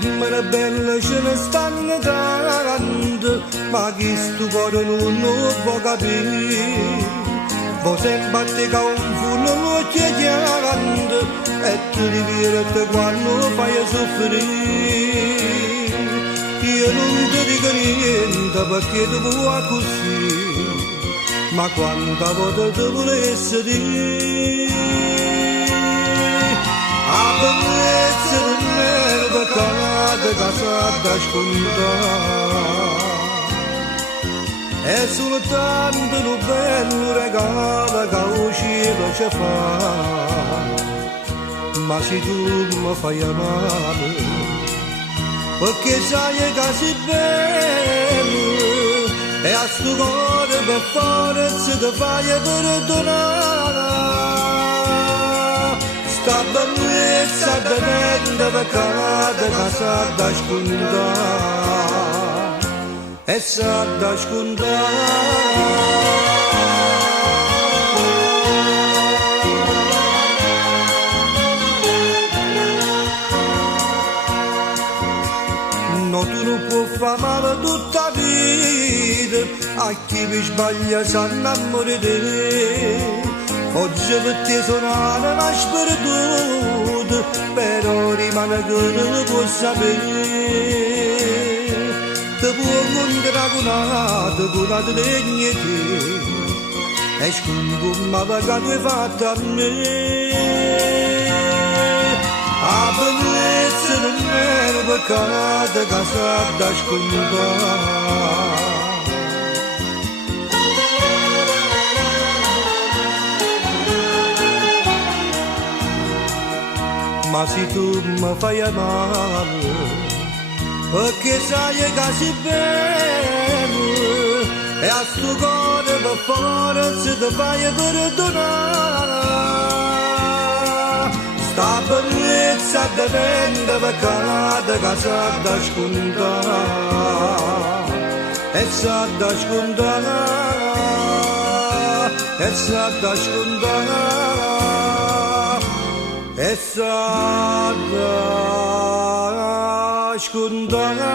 femmine belle ce ne stanno tante, ma chi sto cuore non lo può capire. Voi sempre te che un fullo lo chiediando e ti divierti quando fai soffrire. Io non ti dico niente perché ti vuoi così, ma quanta volta ti volessi dire. A bellezza del mio peccato che sa scontare, è soltanto un bello regalo che usciva ci fa. Ma se tu mi fai amare, perché sai che sei bello, e a sto cuore per forza ti fai perdonare. Sta bellezza diventa peccato che sa scontare, e sa scontare. No, tu non puoi fare male tutta la vita a chi vi sbaglia sa innamorare di te. Oggi per te sono una sperduta, però rimane che non lo puoi sapere. Ti puoi incontrare con una legna te, e sconfumma che tu hai fatto a me. A bellezza non è un peccato che sa scontare. Ma se tu mi fai amare, perché sai che sei bello, e a sto cuore per forza ti fai perdonare. Sta bellezza diventa peccato che sa scontare, e sa scontare, e sa scontare, e sa scontare.